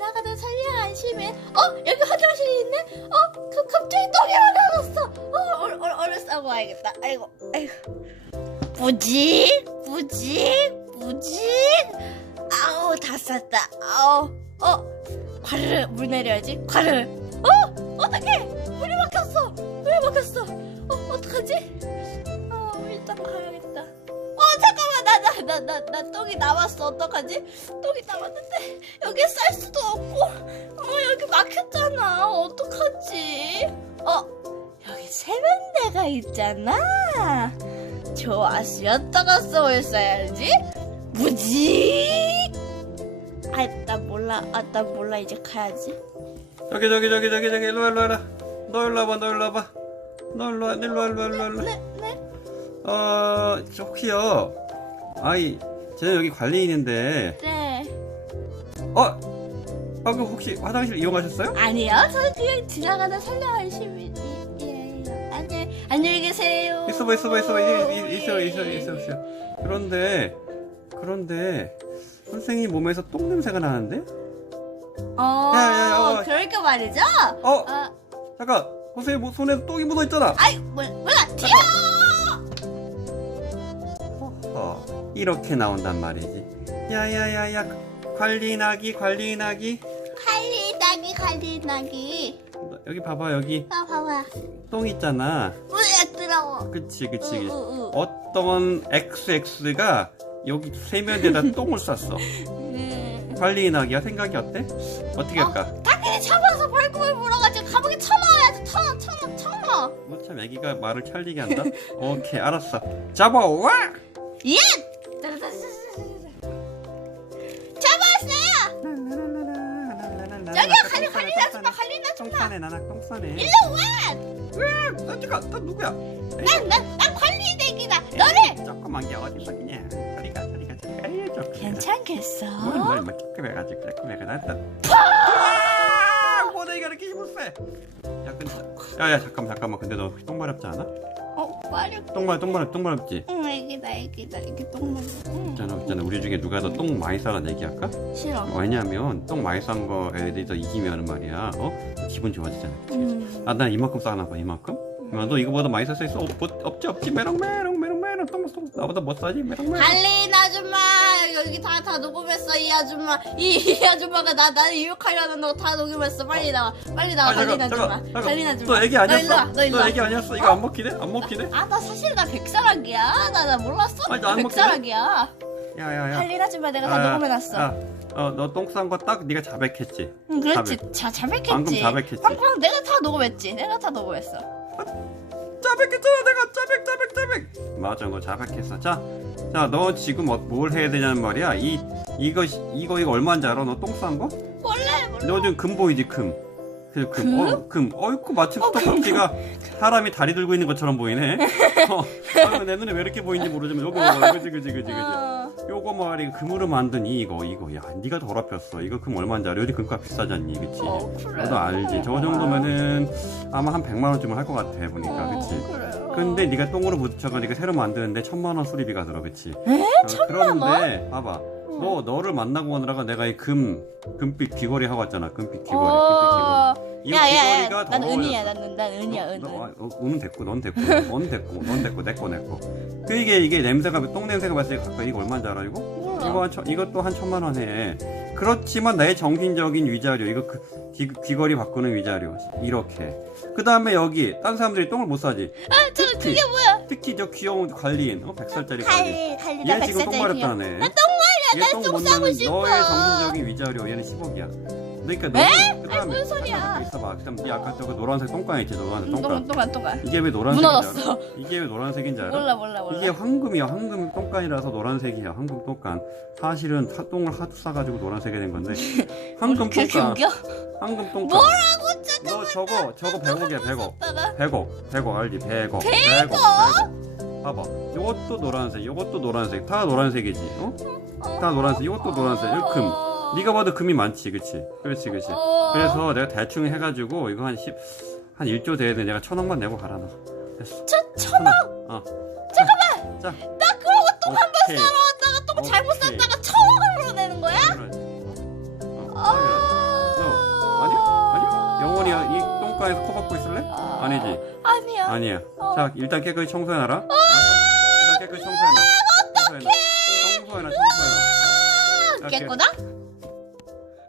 지나가던 살려 안심해. 어 여기 화장실이 있네. 어 그, 갑자기 똥이 올라왔어. 어 얼, 얼, 얼른 싸고 와야겠다. 아이고 아이고. 부직 부직 부직. 아우 다 쌌다. 아우 어 과르르 물 내려야지. 과르르. 어 어떡해 나나나나나 똥이 남았어. 어떡하지? 똥이 남았는데 여기 쌀 수도 없고. 어 여기 막혔잖아. 어떡하지? 어 여기 세면대가 있잖아. 좋았어 여기다가 쏘을 써야지? 무지? 아 나 몰라. 아 나 몰라. 이제 가야지. 저기 저기 저기 저기 저기. 일로 와 일로 와라. 너 일로 와봐 너 일로 와봐. 너 일로 와 일로 와 일로 와 일로 와 일로 와. 네네 어, 저 혹시요. 아이, 저는 여기 관리인인데, 네. 어? 방금 혹시 화장실 이용하셨어요? 아니요 저는 그냥 지나가는 선량한 시민이에요 안녕 안녕히 계세요 있어봐, 있어봐, 있어봐, 이- 이- 있어, 있어, 있어, 있어. 그런데, 그런데, 선생님 몸에서 똥 냄새가 나는데? 어, 야, 야, 야, 어. 그러니까 말이죠. 어, 아, 잠깐, 선생님 뭐 손에 똥이 묻어 있잖아. 아이, 뭐, 뭐야, 튀어! 어, 이렇게 나온단 말이지. 야야야야, 관리나기, 관리나기. 칼리나기. 너, 여기 봐봐, 여기 아, 봐봐. 똥 있잖아. 으, 뜨러워. 그치, 그치, 그치. 으, 으, 어떤 XX가 여기 세면대에다 똥을 쌌어. 으. 음. 관리인하기야 생각이 어때? 어떻게 어? 할까? 당연히 잡아서 발굽을 물어가지고 감옥에 쳐넣어야지, 쳐넣어, 쳐넣어, 쳐넣어. 뭐참 애기가 말을 찰리게 한다? 오케이 알았어. 잡아와! 예! 잡았어요! 저기요, 관리, 관리나 좀 봐, 관리나 좀 봐. 똥싸네 나나 똥싸네. 일로 와! 왜? 너 잠깐 너 누구야? 난, 난, 난 관리 대기다. 너를! 조그만 게 어디 있었냐? 저리가 저리가 저리가 에이 조금. 괜찮겠어? 뭘뭘 조금해가지고 조금해가 나다. 아! 뭐내 이가 이렇게 힘을 세? 야 근데 야야 잠깐만 잠깐만 근데 너 똥 마렵지 않아? 어, 마려. 똥 마렵 똥 마렵 똥 마렵지? 응, 애기다, 애기다, 애기 똥 먹어. 응. 있잖아 있잖아 우리 중에 누가 더 똥 많이 싸란 얘기할까? 싫어. 왜냐면 똥 많이 싼 거에 대해서 이기면 말이야 어? 기분 좋아지잖아 음. 아 난 이만큼 싸나 봐 이만큼? 야, 너 이거보다 많이 쌀수 있어? 없, 없, 없지 없지 메롱 메롱 메롱메롱 똥, 똥 나보다 못 싸지 메롱메롱 달린 아줌마 여기 다 다 녹음했어 이 아줌마 이, 이 아줌마가 나 나를 유혹하려는 거다 녹음했어 빨리 나와 빨리 나와 아, 달린 잠깐, 아줌마 잠깐, 잠깐. 달린 아줌마 너 애기 너 아니었어? 와, 너 일로 와. 애기 아니었어? 이거 안 먹히네? 안 먹히네? 아 나 사실 나 백사랑이야 나 나 몰랐어 아니, 나안 백사랑이야 야야야 달린 아줌마 내가 다 녹음해놨어 어너 똥 싼 거 딱 네가 자백했지? 응 그렇지 자백. 자 자백했지 방금 자백했지? 방금 내가 다 녹음했지 내가 다 녹음했어 자백했잖아 내가 자백 자백 자백 맞아 너 자백했어 자자너 지금 어, 뭘 해야 되냐는 말이야 이 이거 이거 이거 얼마인지 알아? 너 똥 싼 거? 원래 원래 너 지금 금 보이지 금. 그 금. 금? 어, 금. 어이쿠 마침 떡볶이가 사람이 다리 들고 있는 것처럼 보이네. 어, 아, 내 눈에 왜 이렇게 보이는지 모르지만 요거 봐. 그지 그지 그지 그지. 어, 요거 말이 금으로 만든 이거 이거. 야, 네가 더럽혔어. 이거 금 얼마인지 알아? 요리 금값 비싸잖니, 그치? 어, 그래. 너도 알지. 저 정도면은 아마 한 100만 원쯤은 할 것 같아 보니까, 어, 그치? 그래 근데 네가 똥으로 묻혀가지고 새로 만드는데 천만 원 수리비가 들어, 그치? 에? 어, 천만 원? 그런데 봐봐. 너 너를 만나고 오느라가 내가 이 금 금빛 귀걸이 하고 왔잖아. 금빛 귀걸이. 금빛 귀걸이. 어. 이 야야야 귀걸이가 난 더러워졌어. 은이야 난, 난 은이야 은 너, 은. 너, 어, 은은 됐고 넌 됐고 넌 됐고 넌 됐고 내꺼 내꺼 그 이게 이게 냄새가 똥 냄새가 봤을 때 가까이 이거 얼마인지 알아 이거? 몰라. 이거 한 천, 이것도 한 천만 원 해 그렇지만 나의 정신적인 위자료 이거 그 귀, 귀걸이 바꾸는 위자료 이렇게 그 다음에 여기 딴 사람들이 똥을 못 사지 아, 저 특히, 그게 뭐야? 특히 저 귀여운 관리인 어? 100살짜리 관리인 달리 달리다 얘 지금 똥 백살짜리 마렵다네 나 똥 말이야 얘 똥 난똥 못 싸고 나는 싶어 너의 정신적인 위자료 얘는 10억이야 그러니까 너 에? 그다음에 아니, 뭔 소리야. 잠깐 있어봐. 그다음 네 아까 저거 노란색 똥간 있지 노란색 똥간 똥간 똥간 똥간 이게 왜 노란색인지 무너졌어. 알아? 이게 왜 노란색인지 알아? 몰라 몰라 몰라. 이게 황금이야. 황금 똥간이라서 노란색이야. 황금 똥간. 사실은 타- 똥을 하도 싸가지고 노란색이 된 건데. 황금 그렇게 똥간. 웃겨? 황금 똥간. 뭐라고? 잠깐 너 저거 저거 100억이야 100억. 따라 100억 100억 알지? 100억. 100억? 100억. 봐봐. 요것도 노란색 요것도 노란색. 다 노란색이지 어? 다 노란색 이것도 노란색. 이거 금 네가 봐도 금이 많지 그치 그렇지 그렇지 어. 그래서 내가 대충 해가지고 이거 한 10, 한 1조 돼야 돼 내가 천억만 내고 가라 너 됐어 저 천억 어. 잠깐만 자, 나 그러고 똥한번 오케이. 싸러왔다가 똥 잘못 오케이. 쌌다가 천억을 물어내는 거야? 그래. 어, 어, 아 창가에서 코 박고 있을래? 아, 아니지. 아니야. 아니야. 어. 자, 일단 깨끗이 청소해놔라. 일단 깨끗이 청소해놔. 청소해놔. 청소해놔, 청소해놔. 아, 깨끗다?